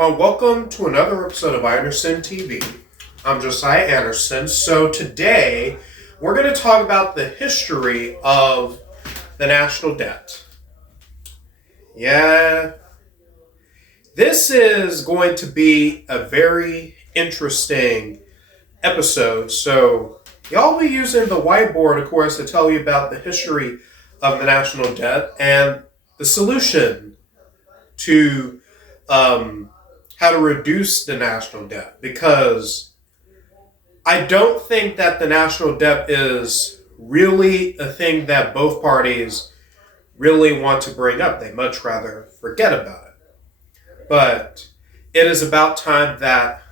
everyone. Welcome to another episode of Anderson TV. I'm Josiah Anderson. So today we're going to talk about the history of the national debt. Yeah, this is going to be a very interesting episode. So y'all be using the whiteboard, of course, to tell you about the history of the national debt and the solution to how to reduce the national debt, because I don't think that the national debt is really a thing that both parties really want to bring up. They much rather forget about it. But it is about time that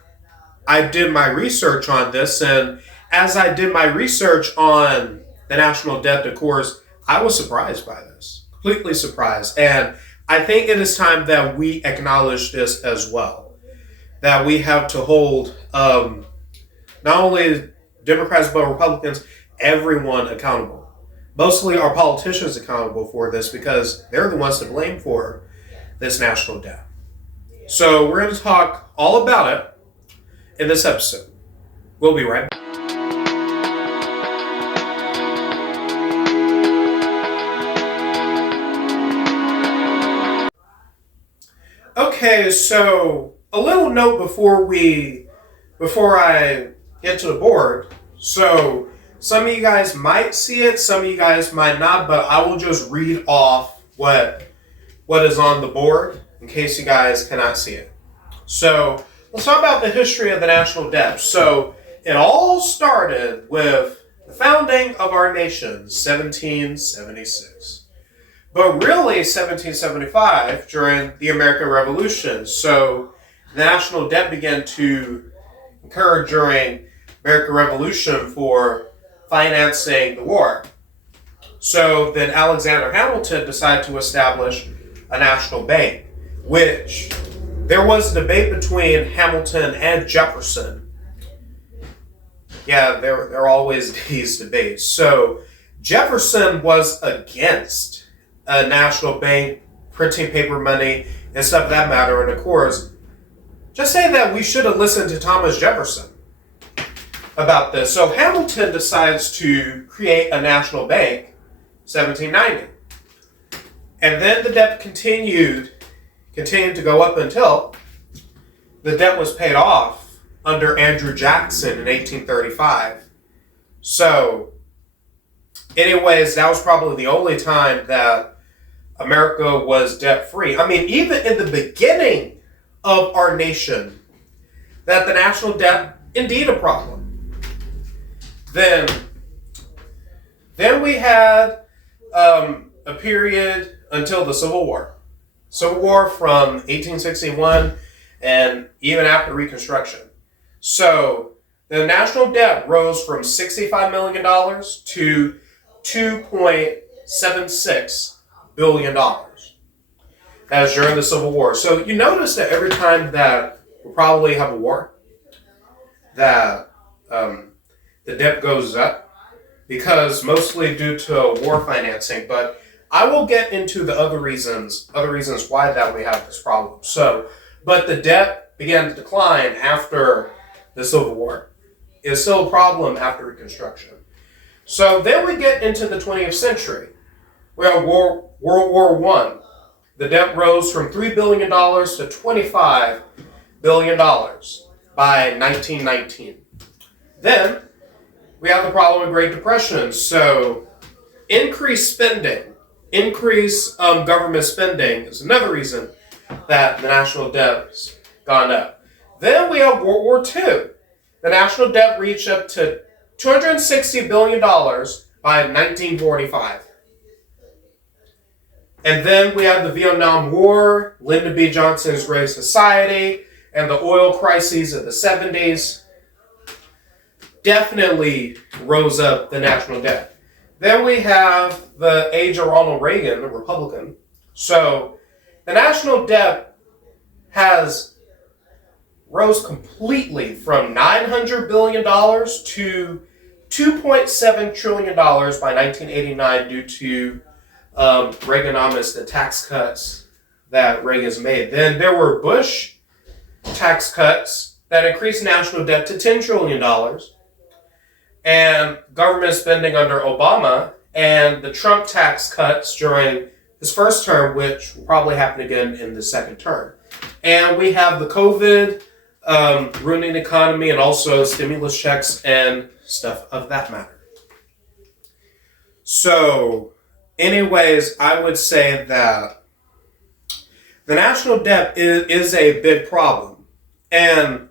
I did my research on this, and as I did my research on the national debt, of course, I was surprised by this, completely surprised. And I think it is time that we acknowledge this as well, that we have to hold not only Democrats but Republicans, everyone accountable. Mostly our politicians accountable for this, because they're the ones to blame for this national debt. So we're going to talk all about it in this episode. We'll be right back. Okay, so a little note before I get to the board. So some of you guys might see it, some of you guys might not, but I will just read off what is on the board in case you guys cannot see it. So let's talk about the history of the national debt. So it all started with the founding of our nation, 1776. But really, 1775, during the American Revolution. So the national debt began to incur during American Revolution for financing the war. So then Alexander Hamilton decided to establish a national bank, which there was a debate between Hamilton and Jefferson. Yeah, there are always these debates. So Jefferson was against a national bank printing paper money and stuff of that matter. And of course, just say that we should have listened to Thomas Jefferson about this. So Hamilton decides to create a national bank, 1790. And then the debt continued to go up until the debt was paid off under Andrew Jackson in 1835. So anyways, that was probably the only time that America was debt-free. I mean, even in the beginning of our nation, that the national debt, indeed a problem. Then we had a period until the Civil War. Civil War from 1861 and even after Reconstruction. So the national debt rose from $65 million to $2.76 billion. That was during the Civil War. So you notice that every time that we probably have a war, that the debt goes up, because mostly due to war financing. But I will get into the other reasons why that we have this problem. So, but the debt began to decline after the Civil War. It's still a problem after Reconstruction. So then we get into the 20th century. We have World War I. The debt rose from $3 billion to $25 billion by 1919. Then we have the problem of Great Depression. So increased government spending is another reason that the national debt has gone up. Then we have World War II. The national debt reached up to $260 billion by 1945. And then we have the Vietnam War, Lyndon B. Johnson's Great Society, and the oil crises of the 70s definitely rose up the national debt. Then we have the age of Ronald Reagan, the Republican. So the national debt has rose completely from $900 billion to $2.7 trillion by 1989 due to Reaganomics, the tax cuts that Reagan's made. Then there were Bush tax cuts that increased national debt to $10 trillion, and government spending under Obama, and the Trump tax cuts during his first term, which will probably happen again in the second term. And we have the COVID ruining the economy, and also stimulus checks and stuff of that matter. So, anyways, I would say that the national debt is a big problem. And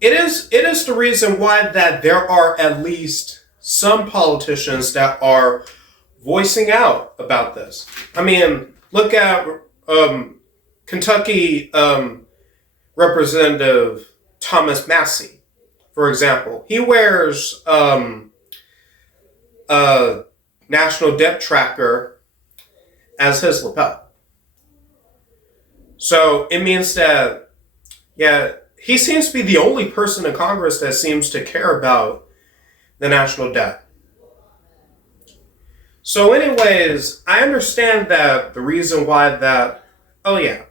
it is the reason why that there are at least some politicians that are voicing out about this. I mean, look at Kentucky Representative Thomas Massie, for example. He wears a national debt tracker as his lapel. So it means that, yeah, he seems to be the only person in Congress that seems to care about the national debt. So anyways, I understand that the reason why that, oh yeah,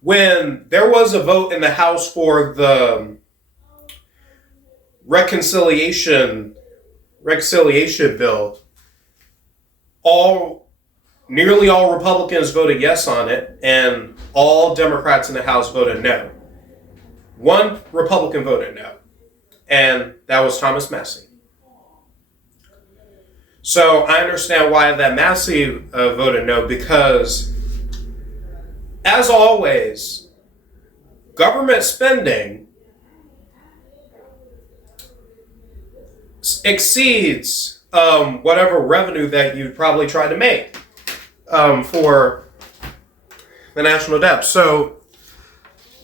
when there was a vote in the House for the reconciliation bill, nearly all Republicans voted yes on it, and all Democrats in the House voted no. One Republican voted no, and that was Thomas Massie. So I understand why that Massie voted no, because, as always, government spending exceeds whatever revenue that you probably try to make for the national debt. So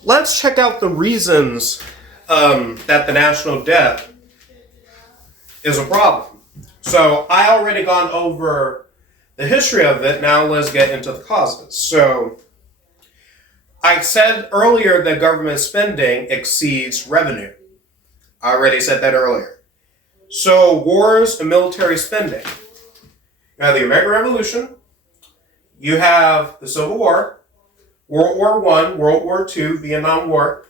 let's check out the reasons that the national debt is a problem. So I already gone over the history of it. Now let's get into the causes. So I said earlier that government spending exceeds revenue. I already said that earlier. So wars and military spending. You have the American Revolution. You have the Civil War, World War I, World War II, Vietnam War,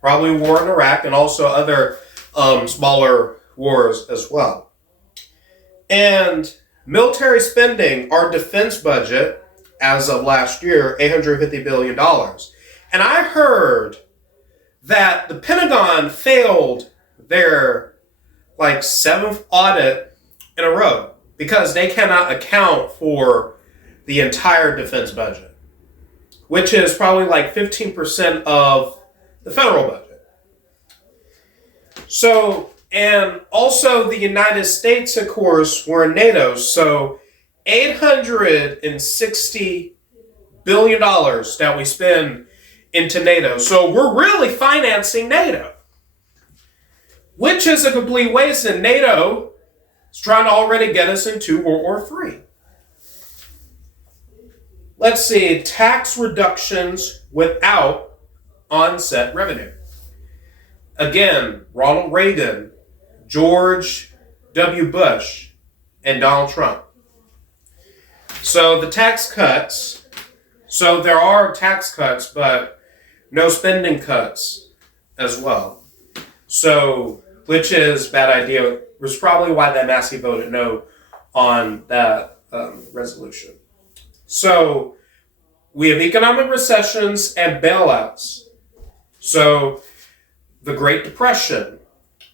probably war in Iraq, and also other smaller wars as well. And military spending, our defense budget, as of last year, $850 billion. And I heard that the Pentagon failed their seventh audit in a row because they cannot account for the entire defense budget, which is probably 15% of the federal budget. So, and also the United States, of course, were in NATO. So $860 billion that we spend into NATO. So we're really financing NATO, which is a complete waste. And NATO is trying to already get us into World War III. Let's see, tax reductions without onset revenue. Again, Ronald Reagan, George W. Bush, and Donald Trump. So the tax cuts, so there are tax cuts, but no spending cuts as well. So, which is a bad idea, was probably why that Massey voted no on that resolution. So, we have economic recessions and bailouts. So, the Great Depression.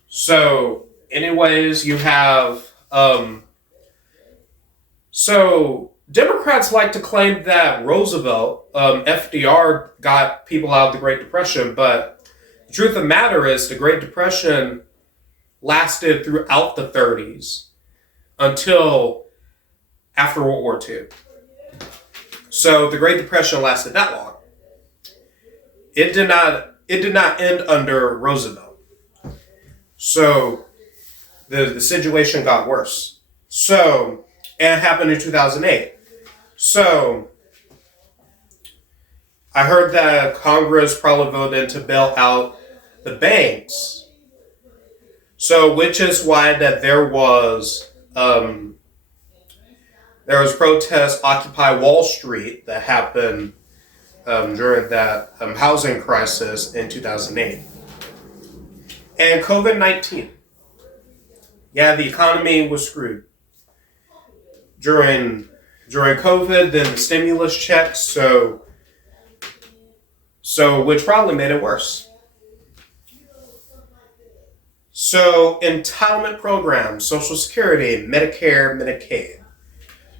So, anyways, you have, so Democrats like to claim that Roosevelt, FDR got people out of the Great Depression, but the truth of the matter is the Great Depression lasted throughout the 30s until after World War II. So the Great Depression lasted that long. It did not end under Roosevelt. So the situation got worse. So, and it happened in 2008. So, I heard that Congress probably voted to bail out the banks. So, which is why that there was protest Occupy Wall Street that happened housing crisis in 2008. And COVID-19. Yeah, the economy was screwed. During COVID, then the stimulus checks, so which probably made it worse. So entitlement programs, Social Security, Medicare, Medicaid.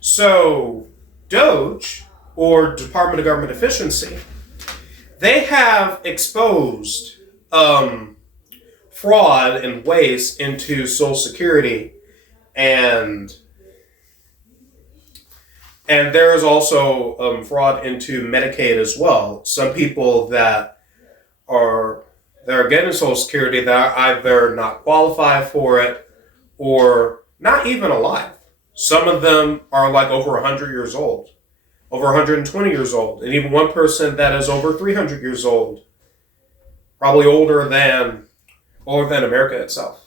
So DOGE, or Department of Government Efficiency, they have exposed fraud and waste into Social Security, and there is also fraud into Medicaid as well. Some people that are getting Social Security that are either not qualified for it or not even alive. Some of them are like over 100 years old, over 120 years old, and even one person that is over 300 years old, probably older than America itself.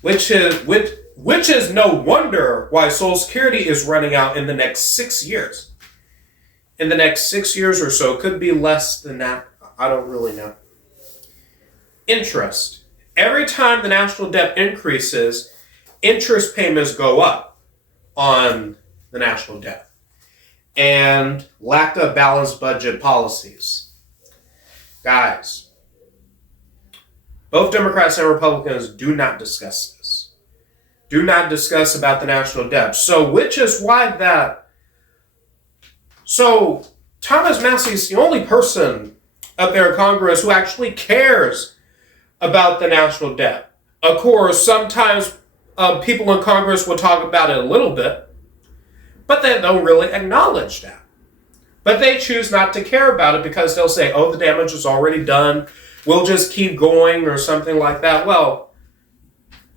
Which is no wonder why Social Security is running out in the next 6 years. In the next 6 years or so, could be less than that. I don't really know. Interest. Every time the national debt increases, interest payments go up on the national debt. And lack of balanced budget policies. Guys, both Democrats and Republicans do not discuss this. Do not discuss about the national debt. So, which is why that... So, Thomas Massie is the only person up there in Congress who actually cares about the national debt. Of course, sometimes people in Congress will talk about it a little bit, but they don't really acknowledge that. But they choose not to care about it because they'll say, oh, the damage is already done. We'll just keep going or something like that. Well,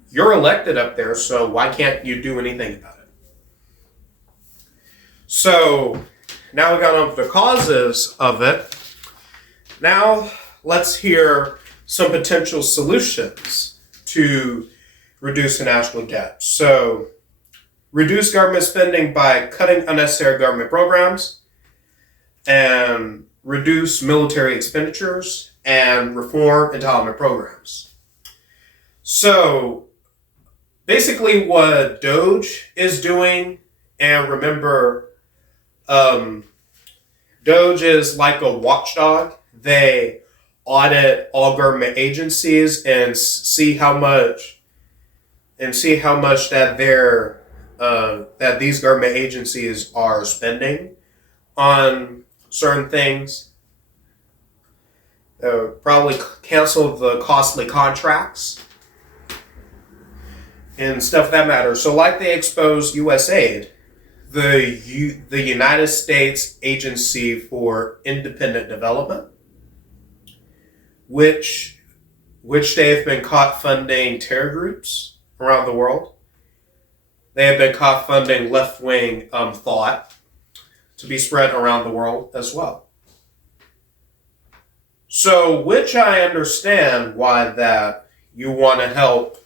you're elected up there, so why can't you do anything about it? So now we got on to the causes of it. Now let's hear some potential solutions to reduce the national debt. So reduce government spending by cutting unnecessary government programs, and reduce military expenditures, and reform entitlement programs. So basically what DOGE is doing, and remember, DOGE is like a watchdog. They audit all government agencies and see how much that that these government agencies are spending on certain things. Probably cancel the costly contracts and stuff that matters. So like they exposed USAID, the United States Agency for Independent Development, which they have been caught funding terror groups around the world. They have been caught funding left-wing thought to be spread around the world as well. So, which I understand why that you want to help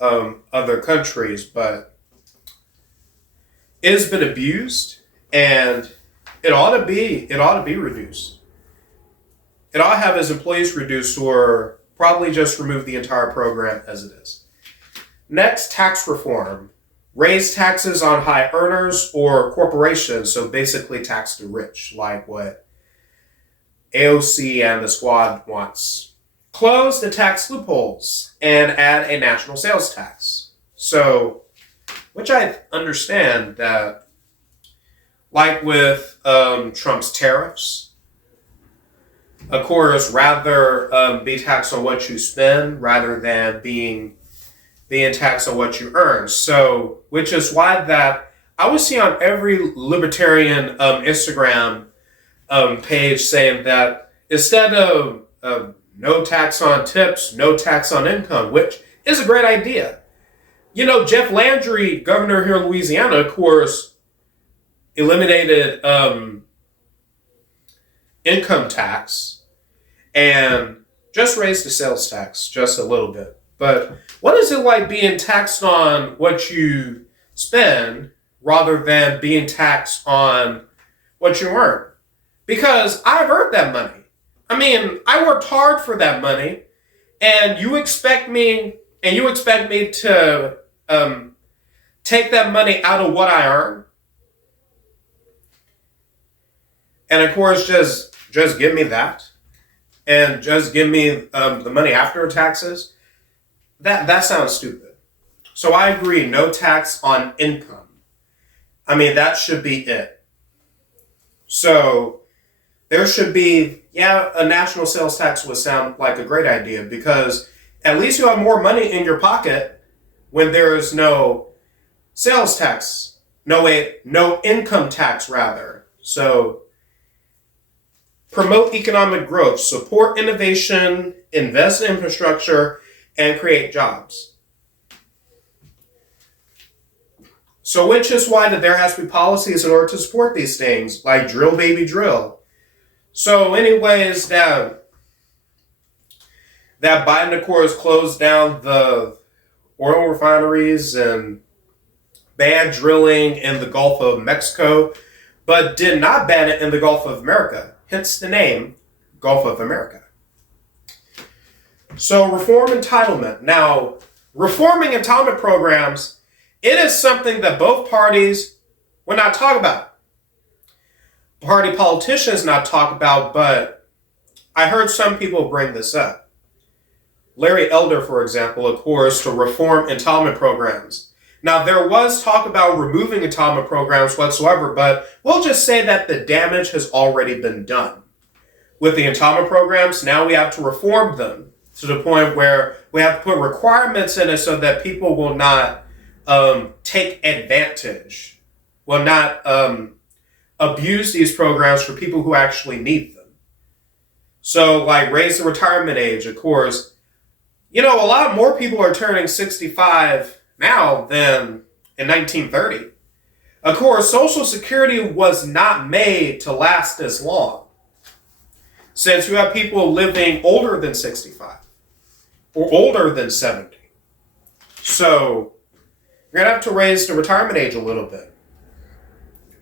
other countries, but it has been abused, and it ought to be reduced. It ought to have its employees reduced, or probably just remove the entire program as it is. Next, tax reform. Raise taxes on high earners or corporations, so basically tax the rich, like what AOC and the squad wants. Close the tax loopholes and add a national sales tax. So, which I understand that, like with Trump's tariffs, of course, rather be taxed on what you spend rather than being taxed on what you earn. So, which is why that I would see on every libertarian Instagram page saying that instead of no tax on tips, no tax on income, which is a great idea. You know, Jeff Landry, governor here in Louisiana, of course, eliminated income tax and just raised the sales tax just a little bit. But what is it like being taxed on what you spend rather than being taxed on what you earn? Because I've earned that money. I mean, I worked hard for that money, and you expect me to take that money out of what I earn, and of course just give me that, and just give me the money after taxes. That sounds stupid. So I agree, no tax on income. I mean, that should be it. So there should be, a national sales tax would sound like a great idea, because at least you have more money in your pocket when there is no sales tax. No income tax, rather. So promote economic growth, support innovation, invest in infrastructure, and create jobs. So which is why that there has to be policies in order to support these things, like drill baby drill. So anyways, that Biden, of course, closed down the oil refineries and banned drilling in the Gulf of Mexico, but did not ban it in the Gulf of America, hence the name Gulf of America. So reform entitlement. Now, reforming entitlement programs, it is something that both parties will not talk about. Party politicians not talk about, but I heard some people bring this up. Larry Elder, for example, of course, to reform entitlement programs. Now, there was talk about removing entitlement programs whatsoever, but we'll just say that the damage has already been done. With the entitlement programs, now we have to reform them to the point where we have to put requirements in it so that people will not take advantage, will not abuse these programs for people who actually need them. So, like, raise the retirement age, of course. A lot more people are turning 65 now than in 1930. Of course, Social Security was not made to last as long, since you have people living older than 65 or older than 70. So, you're going to have to raise the retirement age a little bit.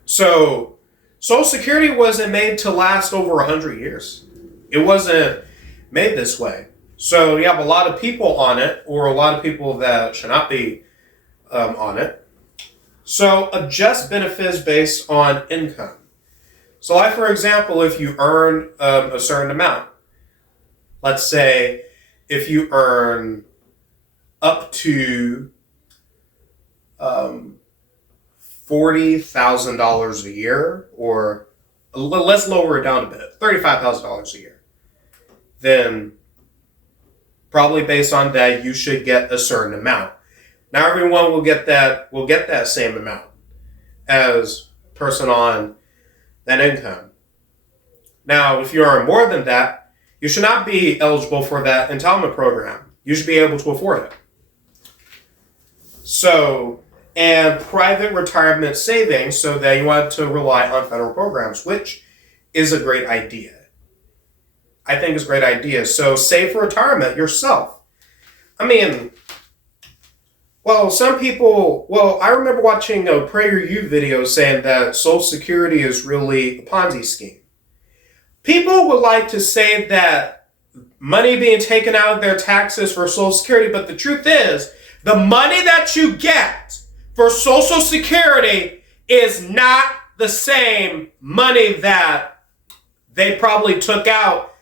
So, Social Security wasn't made to last over 100 years. It wasn't made this way. So you have a lot of people on it, or a lot of people that should not be on it. So adjust benefits based on income. So like, for example, if you earn a certain amount, let's say if you earn up to $40,000 a year, or let's lower it down a bit, $35,000 a year, then probably based on that, you should get a certain amount. Now everyone will get that same amount as a person on that income. Now, if you earn more than that, you should not be eligible for that entitlement program. You should be able to afford it. So, and private retirement savings, so that you want to rely on federal programs, which is a great idea. I think it's a great idea. So save for retirement yourself. I mean, some people, I remember watching a PragerU video saying that Social Security is really a Ponzi scheme. People would like to say that money being taken out of their taxes for Social Security, but the truth is, the money that you get for Social Security is not the same money that they probably took out,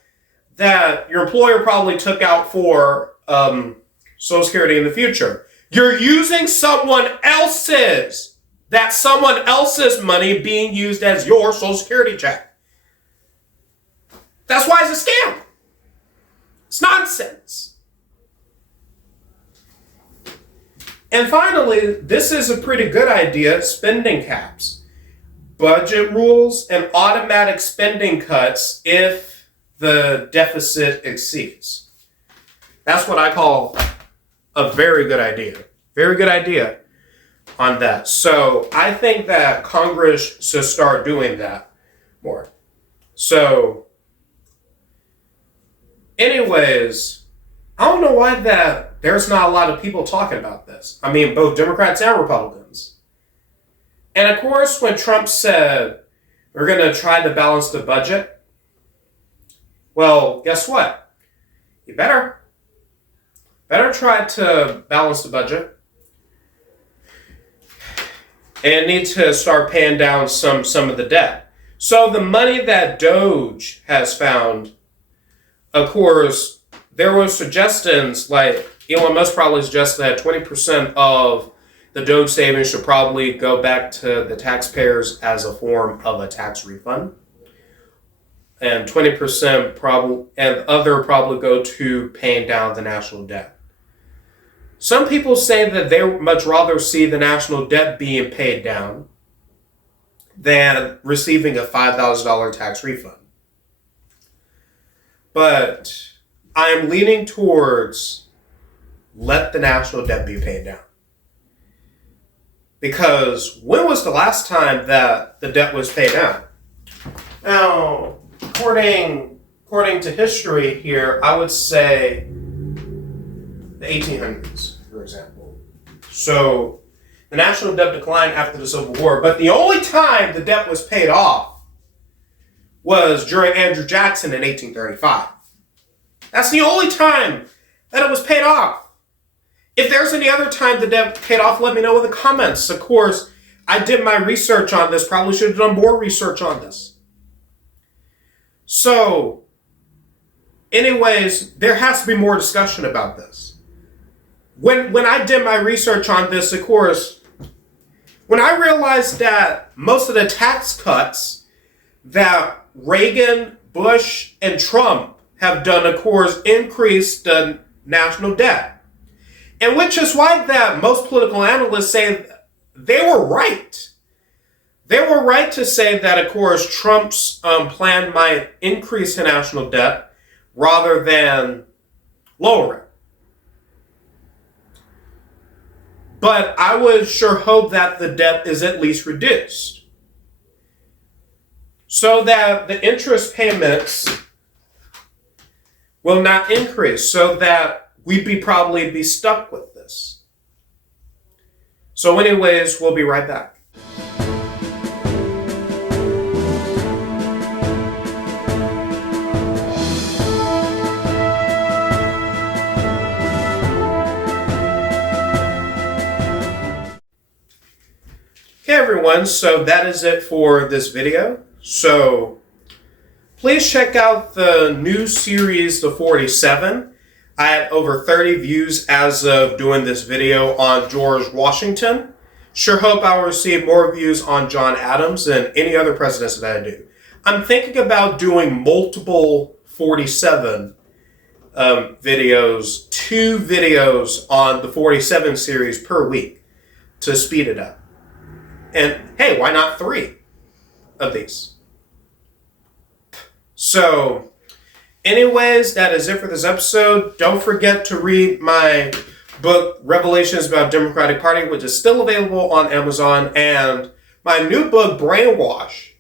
that your employer probably took out for Social Security in the future. You're using someone else's money being used as your Social Security check. That's why it's a scam. It's nonsense. And finally, this is a pretty good idea, spending caps. Budget rules and automatic spending cuts if the deficit exceeds. That's what I call a very good idea. Very good idea on that. So I think that Congress should start doing that more. So anyways, I don't know why that there's not a lot of people talking about this. I mean, both Democrats and Republicans. And of course, when Trump said we're going to try to balance the budget. Well, guess what? You better try to balance the budget and need to start paying down some of the debt. So the money that Doge has found, of course, there were suggestions like Elon Musk probably suggested that 20% of the Doge savings should probably go back to the taxpayers as a form of a tax refund. And 20% probably go to paying down the national debt. Some people say that they would much rather see the national debt being paid down than receiving a $5,000 tax refund. But I'm leaning towards let the national debt be paid down. Because when was the last time that the debt was paid down? Now, according to history here, I would say the 1800s, for example. So the national debt declined after the Civil War, but the only time the debt was paid off was during Andrew Jackson in 1835. That's the only time that it was paid off. If there's any other time the debt paid off, let me know in the comments. Of course, I did my research on this. Probably should have done more research on this. So, anyways, there has to be more discussion about this. When I did my research on this, of course, when I realized that most of the tax cuts that Reagan, Bush, and Trump have done, of course, increased the national debt. And which is why that most political analysts say they were right. They were right to say that, of course, Trump's plan might increase the national debt rather than lower it. But I would sure hope that the debt is at least reduced, so that the interest payments will not increase, so that we'd probably be stuck with this. So anyways, we'll be right back. Okay, everyone, so that is it for this video. So please check out the new series, The 47. I had over 30 views as of doing this video on George Washington. Sure hope I will receive more views on John Adams and any other presidents that I do. I'm thinking about doing multiple 47 videos, 2 videos on the 47 series per week to speed it up. And hey, why not 3 of these? So, anyways, that is it for this episode. Don't forget to read my book, Revelations About Democratic Party, which is still available on Amazon. And my new book, Brainwash,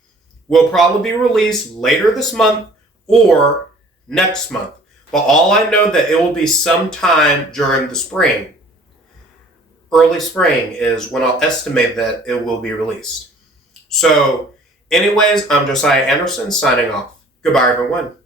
will probably be released later this month or next month. But all I know that it will be sometime during the spring. Early spring is when I'll estimate that it will be released. So, anyways, I'm Josiah Anderson signing off. Goodbye, everyone.